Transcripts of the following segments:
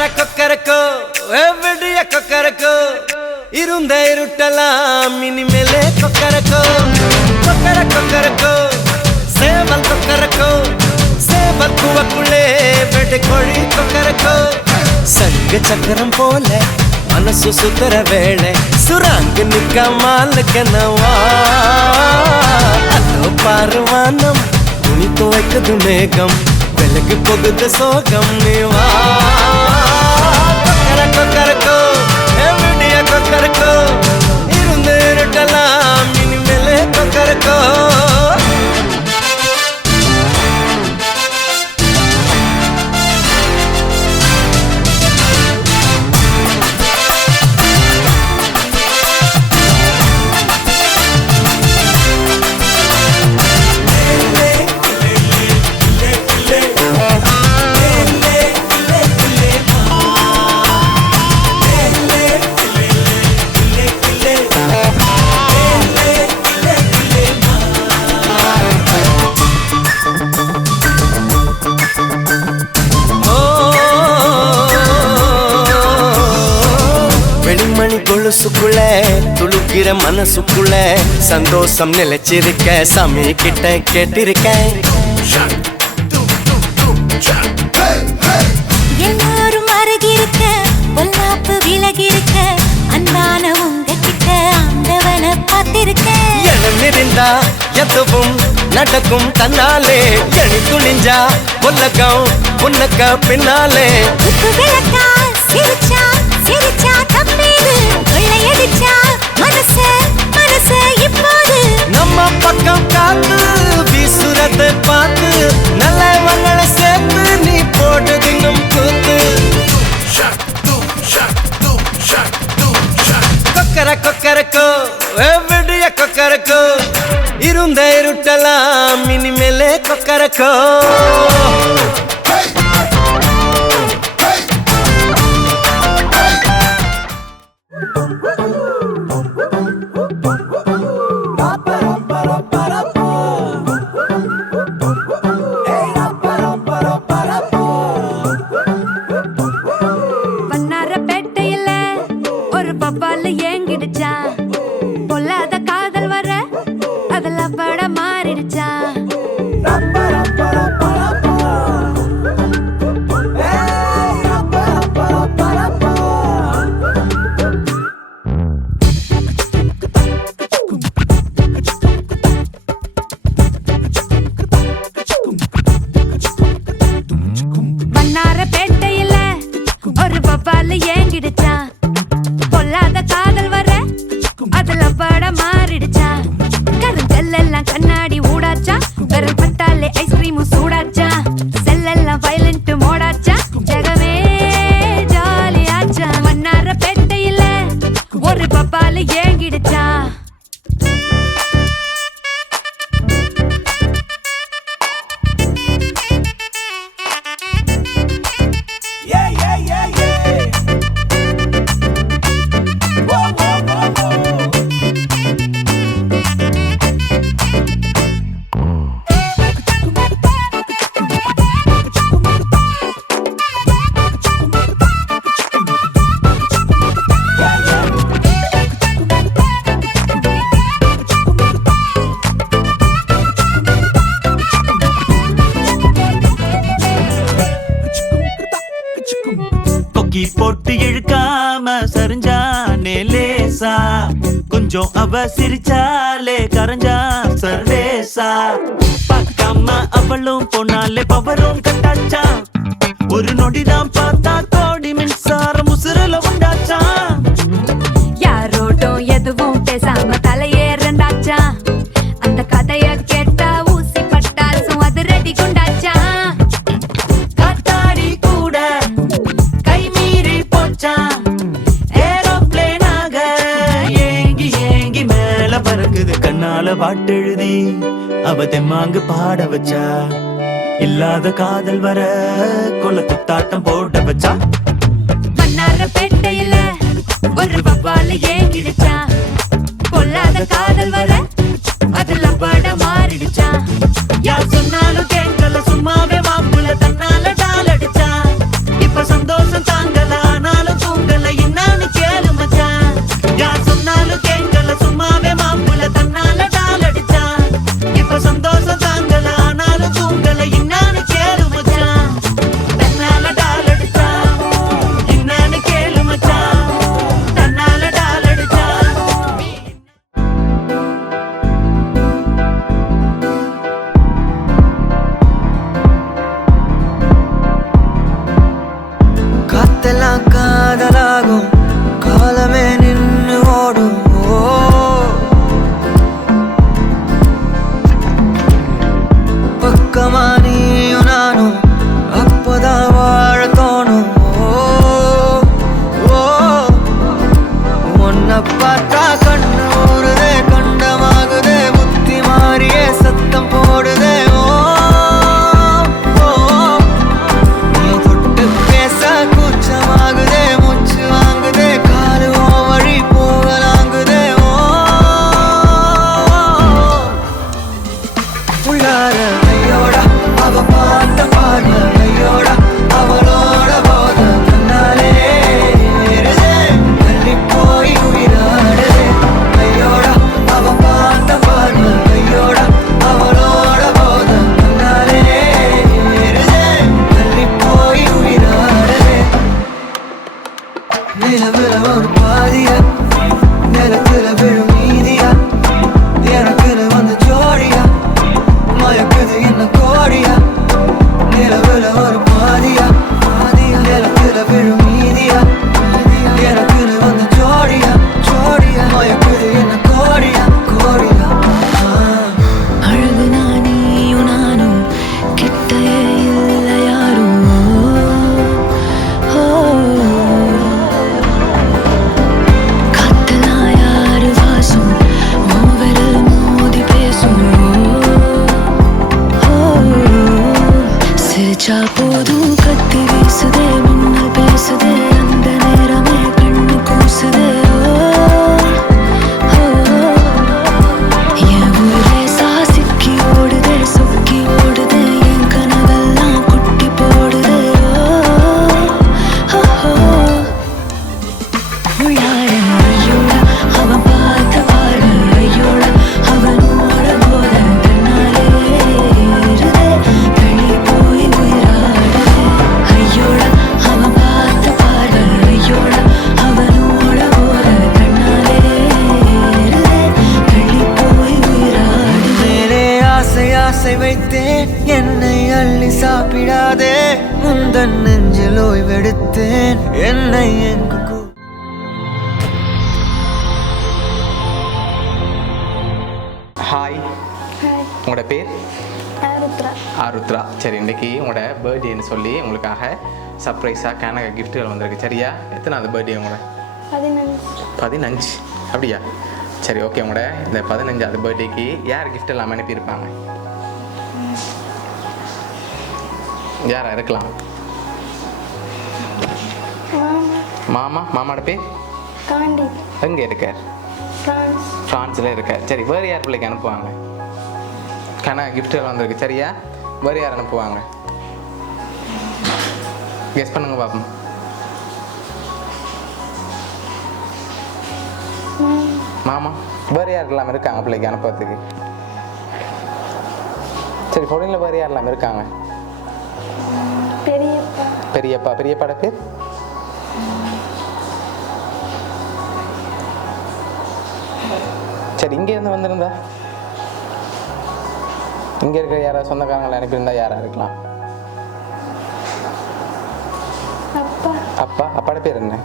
கொக்கரக்கோ எவ்வடிய கொக்கரக்கோ இருந்த இருட்டலாம் இனிமேலே கொக்கரக்கோ கொக்கரக்கோ சேவல் கொக்கரக்கோ சேவல் கூவக்குள்ளே வெட்டுக்கோழி கொக்கரக்கோ சங்க சக்கரம் போல மனசு சுத்தர வேளை சுராங்கு நிக்காமலுக்கனவா அதோ பார்வானம் துணி துவைக்குது மேகம் வெளுக்கு போகுது சோகம் நீவா கொக்கரக்கோ எவ்வடிய கொக்கரக்கோ இருந்து இருட்டலாம் இனிமேலே கொக்கரக்கோ கொலுசுக்குள்ள துளுக்கிற மனசுக்குள்ள சந்தோஷம் நிலைச்சிருக்க சாமி கிட்ட கேட்டிருக்கேன் எல்லாரும் அருகிருக்க பொல்லாப்பு விலகிருக்க அன்பான உங்ககிட்ட ஆண்டவனை பார்த்திருக்கேன் எண்ணம் இருந்தா எதுவும் நடக்கும் தன்னாலே எணி துணிஞ்சா உலகம் உனக்க பின்னாலே விளக்கா சிரிச்சா சிரிச்சா தம்மீது கொள்ளையடிச்சா மனசு இப்போது நம்ம பக்கம் காத்து வீசுறத பார்த்து நல்லவங்களை சேர்த்து நீ போட்டு தின்னும் கூத்து கொக்கரக்கோ எவ்வடிய கொக்கரக்கோ இருந்த இருட்டலாம் இனிமேலே கொக்கரக்கோ ஏங்கிடுச்சா பொல்லாத காதல் வர அதுல பட மாறிடுச்சா வண்ணாரப்பேட்டையில ஒரு பப்பால ஏங்கிடுச்சா பொல்லாத காதல் வர அதுல பட மாறிடுச்சா கருங்கல்லாம் கண்ணாடி ஊடாச்சா விரல் பட்டாலே ஐஸ்கிரீமும் சூடாச்சா செல்லெல்லாம் வயலண்ட் மோடாச்சா ஜகமே ஜாலியாச்சா வண்ணாரப்பேட்டையில ஒரு பப்பால ஏங்கிடுச்சா போட்டு இழுக்காம சரிஞ்சானே லேசா கொஞ்சம் அவ சிரிச்சாலே கரைஞ்சா சர்வேசா பார்க்காம அவளும் போனாலே பவரும் கட்டாச்சா ஒரு நொடிதான் பார்த்தா கோடி மின்சாரம் உசுரல உண்டாச்சா யாரோடும் எதுவும் பேசாம தலையேறண்டாச்சா அந்த கதைய கேட்டா ஊசி பட்டாசும் அது ரெடி கொண்டாச்சா காத்தாடி கூட கை மீறி போச்சா ஏரோப்ளேனாக ஏங்கி ஏங்கி மேல பறக்குது கண்ணால பாட்டெழுதி அவ தெம்மாங்கு பாட வச்சா இல்லாத காதல் வர கொல குத்தாட்டம் போட வச்சா வண்ணாரப்பேட்டையில ஒரு பப்பால ஏங்கிடுச்சா பொல்லாத காதல் வர அதுல பட மாறிடுச்சா யார் சொன்னாலும் கேட்கல சும்மாவே மாப்புல தன்னால டால் அடிச்சா இப்ப சந்தோஷம் தாங்க காத்தெல்லாம் காதலாகும் காலமே நின்னு ஓடும் பக்கமா நீயும் நானும் அப்பதான் வாழ தோணும் உன்னை பார்த்தா கண்ணு ஊறுதே கண்டமாகுதே புத்தி மாறியே சத்தம் போடுதே நீ தொட்டு பேச கூச்சமாகுதே மூச்சு வாங்குதே காலு வழி போகலாங்குதே உள்ளார ஐயோடா அவ பார்த்த பார்வை ஐயோடா அவளோட போத கண்ணாலே தள்ளி போய் உயிராடுதே ஐயோடா அவ பார்த்த பார்வை ஐயோடா அவளோட போத கண்ணாலே தள்ளி போய் உயிராடுதே நிலவுல ஒரு பாதியா நிலத்துல விழும் நீதியா எனக்குன்னு வந்த ஜோடியா மயக்குது என்ன கோடியா நிலவுல ஒரு பாதியா நிலத்துல விழும் நீதியா எனக்குன்னு வந்த ஜோடியா மயக்குது என்ன கோடியா அழகு நானியும் நானும் கிட்டே இல்லை யாரும் காத்தெல்லாம் யாரு வாசம் விரல் மோதி பேசும் சிரிச்சா போதும் கத்தி வீசுதே மின்னல் பேசுதே அந்த நேரமே கண்ணு கூசுதே என் ஊரே சாசிக்கி ஓடுதே சொக்கி ஓடுதே என் கனவெல்லாம் குட்டி போடுதே உள்ளார ஐயோட அவன் பார்த்த பார்வை ஐயோட அவனோட போத தன்னாலே தள்ளி போய் உயிராடுதே ஐயோட அவன் பார்த்த பார்வை ஐயோட அவனோட போத தன்னாலே தள்ளி போய் உயிராடுதே மேலே ஆசை வைத்தேன் என்னை அள்ளி சாப்பிடாதே முந்தன் நெஞ்சில் ஓய்வெடுத்தேன் என்னை எங்கு ஹாய், உங்களோட பேர்? ஆருத்ரா. சரி, இன்றைக்கி உங்களோட பர்த்டேன்னு சொல்லி உங்களுக்காக சர்ப்ரைஸாக கனக கிஃப்ட்டுகள் வந்திருக்கு. சரியா? எத்தனாவது பர்த்டே உங்களோட? 15. அப்படியா? சரி, ஓகே. உங்களோட இந்த 15வது பர்த்டேக்கு யார் கிஃப்ட் எல்லாம் அனுப்பியிருப்பாங்க? யாரா இருக்கலாம்? மாமாவோட பேர் எங்கே இருக்கார்? ஃப்ரான்ஸில் இருக்கார். சரி, வேறு யார் பிள்ளைக்கு அனுப்புவாங்க? கிஃப்ட்டுகள் வந்திருக்கு. சரியா? வேறு யார் அனுப்புவாங்க? கெஸ் பண்ணுங்க பாப்போம். மாமா. வேறு யார் இல்லாமல் இருக்காங்க பிள்ளைக்கு அனுப்புறதுக்கு? சரி, பொருளில் வேறு யார் இல்லாமல் இருக்காங்க? பெரியப்பாட பேர்? சரி, இங்கேருந்து வந்திருந்தா இங்கே இருக்கிற யாராவது சொந்தக்காரங்களை அனுப்பியிருந்தா யாராக இருக்கலாம்? அப்பாட பேர் என்ன?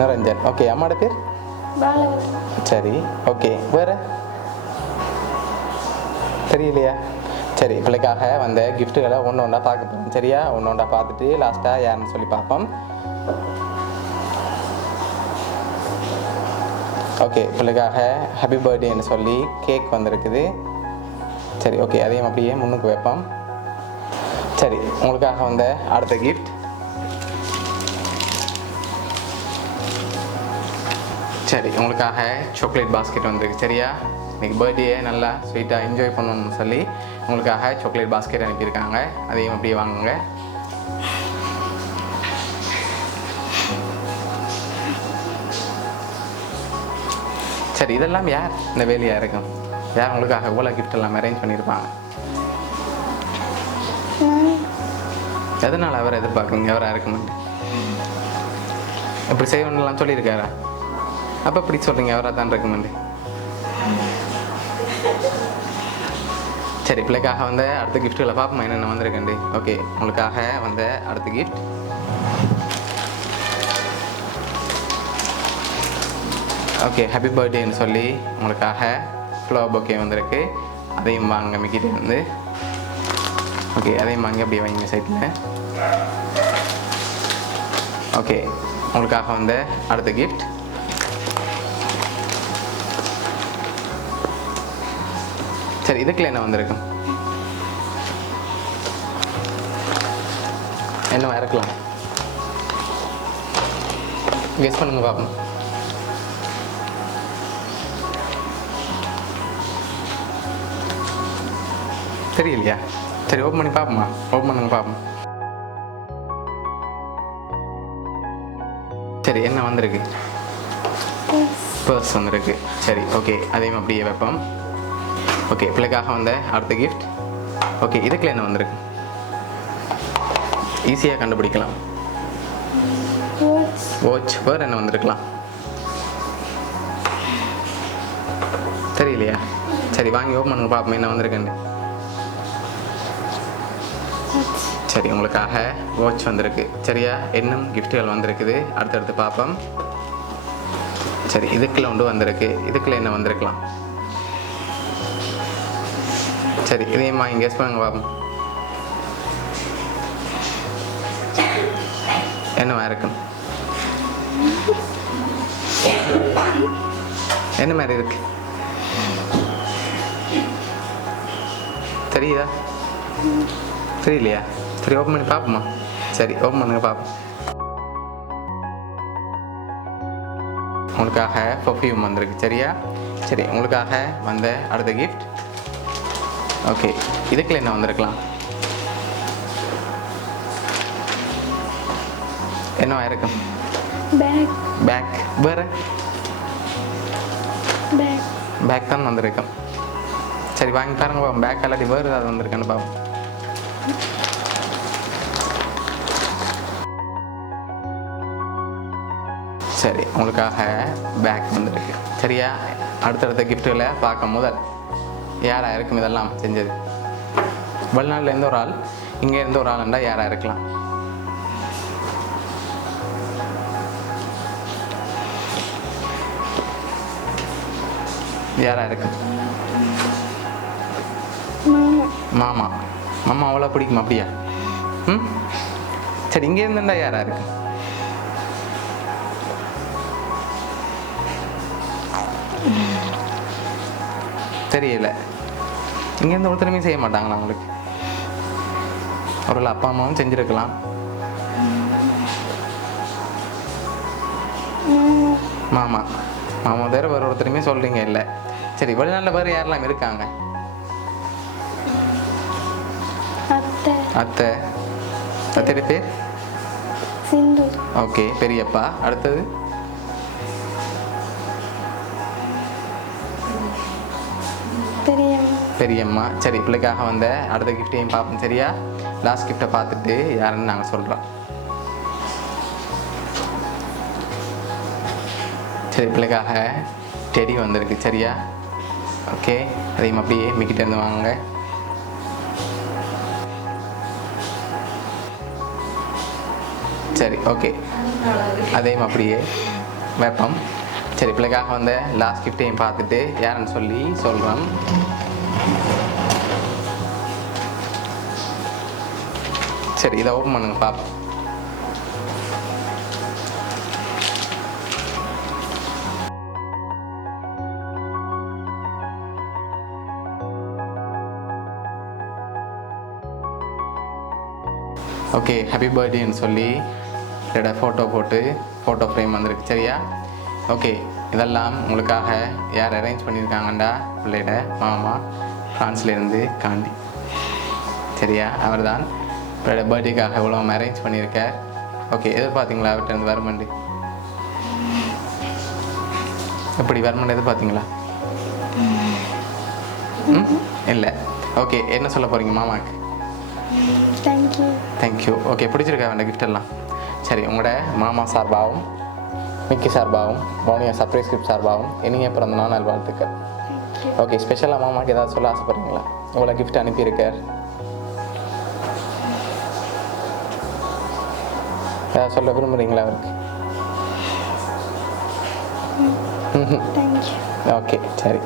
நிரஞ்சன். ஓகே. அம்மாட பேர்? சரி, ஓகே. வேற தெரியலையா? சரி, பிள்ளைக்காக வந்த கிஃப்ட்டுகளை ஒன்று ஒன்றா பார்க்க போகிறோம். சரியா? ஒன்று ஒன்றா பார்த்துட்டு லாஸ்ட்டாக யாருன்னு சொல்லி பார்ப்போம். ஓகே, பிள்ளைக்காக ஹாப்பி பர்த்டேன்னு சொல்லி கேக் வந்திருக்குது. சரி, ஓகே. அதையும் அப்படியே முன்னுக்கு வைப்போம். சரி, உங்களுக்காக வந்த அடுத்த கிஃப்ட். சரி, உங்களுக்காக சாக்லேட் பாஸ்கெட் வந்திருக்கு. சரியா? இன்றைக்கி பர்த்டே நல்லா ஸ்வீட்டாக என்ஜாய் பண்ணணும்னு சொல்லி உங்களுக்காக சாக்லேட் பாஸ்கெட் அனுப்பியிருக்காங்க. அதையும் அப்படியே வாங்குங்க. சரி, இதெல்லாம் யார் இந்த வேலையாக இருக்கும்? யார் உங்களுக்காக இவ்வளோ கிஃப்ட் எல்லாம் அரேஞ்ச் பண்ணியிருப்பாங்க? எதனால் அவரை எதிர்பார்க்குறீங்க? எவராக இருக்குமெண்டு இப்படி செய்யணும்லாம் சொல்லியிருக்காரா? அப்போ இப்படி சொல்கிறீங்க எவராக தான் இருக்குமெண்டு? சரி, பிள்ளைக்காக வந்து அடுத்த கிஃப்ட்டுகளை பார்ப்போமா என்னென்ன வந்திருக்கேன்டி. ஓகே, உங்களுக்காக வந்த அடுத்த கிஃப்ட். ஓகே ஹாப்பி பர்த்டேன்னு சொல்லி உங்களுக்காக ஃப்ளவர் பொக்கே வந்திருக்கு. அதையும் வாங்க மிக்கிட்டே இருந்து. ஓகே அதையும் வாங்கி அப்படியே வாங்க சைட்டில். ஓகே உங்களுக்காக வந்த அடுத்த கிஃப்ட். சரி இதுக்குள்ள என்ன வந்திருக்கு? என்ன இருக்கலாம்? கெஸ் பண்ணுங்க பார்ப்போம். தெரியலையா? சரி ஓப்பன் பண்ணி பார்ப்போமா? ஓப்பன் பண்ணுங்க பார்ப்போம். சரி என்ன வந்திருக்கு? பர்ஸ் வந்திருக்கு. சரி ஓகே அதையும் அப்படியே வைப்போம். ஓகே பிள்ளைக்காக வந்த அடுத்த கிஃப்ட். ஓகே இதுக்குள்ள என்ன வந்திருக்கு? ஈஸியாக கண்டுபிடிக்கலாம். வாட்ச். வேறு என்ன வந்திருக்கலாம்? தெரியலையா? சரி வாங்கி ஓப்பன் பண்ணுங்க பார்ப்போம் என்ன வந்திருக்குன்னு. சரி உங்களுக்காக வாட்ச் வந்திருக்கு. சரியா? இன்னும் கிஃப்ட்டுகள் வந்திருக்குது. அடுத்தடுத்து பார்ப்போம். சரி இதுக்குள்ள ஒன்று வந்திருக்கு. இதுக்குள்ள என்ன வந்திருக்கலாம்? சரி இதையும் வாங்கி கெஸ் பண்ணுங்க பார்ப்போம். என்னவா இருக்கும்? என்ன மாதிரி இருக்கு? தெரியுதா? தெரியலையா? சரி ஓப்பன் பண்ணி பார்ப்போமா? சரி ஓப்பன் பண்ணுங்க பார்ப்போம். உங்களுக்காக பர்ஃப்யூம் வந்திருக்கு. சரியா? சரி உங்களுக்காக வந்த அடுத்த கிஃப்ட். ஓகே இதுக்குள்ள என்ன வந்திருக்கலாம்? என்னவா இருக்கும்? பேக். வேறு பேக் தான் வந்திருக்கும். சரி வாங்கி பாருங்க பாப்போம். பேக் இல்லாட்டி வேறு ஏதாவது வந்திருக்குன்னு பார்ப்போம். சரி உங்களுக்காக பேக் வந்திருக்கு. சரியா? அடுத்தடுத்த கிஃப்ட்டுகளை பார்க்கும் முதல் யாராக இருக்கும் இதெல்லாம் செஞ்சது? வெளிநாட்டில் இருந்து ஒரு ஆள், இங்கே இருந்து ஒரு ஆள்ண்டா யாராக இருக்கலாம்? யாராக இருக்கு? மாமா. மாமா அவ்வளோ பிடிக்குமா? அப்படியா? ம் சரி இங்கே இருந்துண்டா யாராக இருக்கு? தெரியல. இங்கேருந்து ஒருத்தருமே செய்ய மாட்டாங்களா உங்களுக்கு? ஒரு அப்பா அம்மாவும் செஞ்சுருக்கலாம். மாமா வேறு வேறு ஒருத்தருமே சொல்கிறீங்க இல்லை. சரி வெளிநாட்டில் வேறு யாரெல்லாம் இருக்காங்க? அத்தை பேர்? ஓகே பெரியப்பா. அடுத்தது? பெரியம்மா. சரி பிள்ளைக்காக வந்த அடுத்த கிஃப்டையும் பார்ப்போம். சரியா? லாஸ்ட் கிஃப்டை பார்த்துட்டு யாருன்னு நாங்கள் சொல்கிறோம். சரி பிள்ளைக்காக டெடி வந்திருக்கு. சரியா? ஓகே அதையும் அப்படியே மிக்கிட்ட இருந்து வாங்க. சரி ஓகே அதையும் அப்படியே வைப்போம். சரி பிள்ளைக்காக வந்த லாஸ்ட் கிஃப்டையும் பார்த்துட்டு யாருன்னு சொல்லி சொல்கிறோம். சரி இதை ஓப்பன் பண்ணுங்க பார்ப்போம். ஓகே ஹாப்பி பர்த்டேன்னு சொல்லி என்னோட ஃபோட்டோ போட்டு ஃபோட்டோ ஃப்ரேம் வந்திருக்கு. சரியா? ஓகே இதெல்லாம் உங்களுக்காக யார் அரேஞ்ச் பண்ணியிருக்காங்கண்டா பிள்ளையோட மாமா ஃப்ரான்ஸ்லேருந்து காண்டி. சரியா? அவர் தான் பிள்ளையோட பர்த்டேக்காக இவ்வளோ அரேஞ்ச் பண்ணியிருக்கார். ஓகே எதிர்பார்த்தீங்களா அவர்கிட்ட வருமண்டு? எப்படி வருமண்டு எதிர்பார்த்தீங்களா? இல்லை. ஓகே என்ன சொல்ல போகிறீங்க மாமாவுக்கு? தேங்க்யூ. ஓகே பிடிச்சிருக்கா வேண்ட கிஃப்ட் எல்லாம்? சரி உங்களோட மாமா சார்பாகவும் மிக்கி சார்பாகவும் மௌனியா சர்ப்ரைஸ் கிஃப்ட் சார்பாகவும் இனிய பிறந்த நாள் நல்வாழ்த்துக்கள். ஓகே ஸ்பெஷலாக மாமாவுக்கு ஏதாவது சொல்ல ஆசைப்படுறீங்களா? உங்களை கிஃப்ட் அனுப்பியிருக்கார், ஏதாவது சொல்ல விரும்புகிறீங்களா அவருக்கு? தேங்க்யூ. ஓகே சரி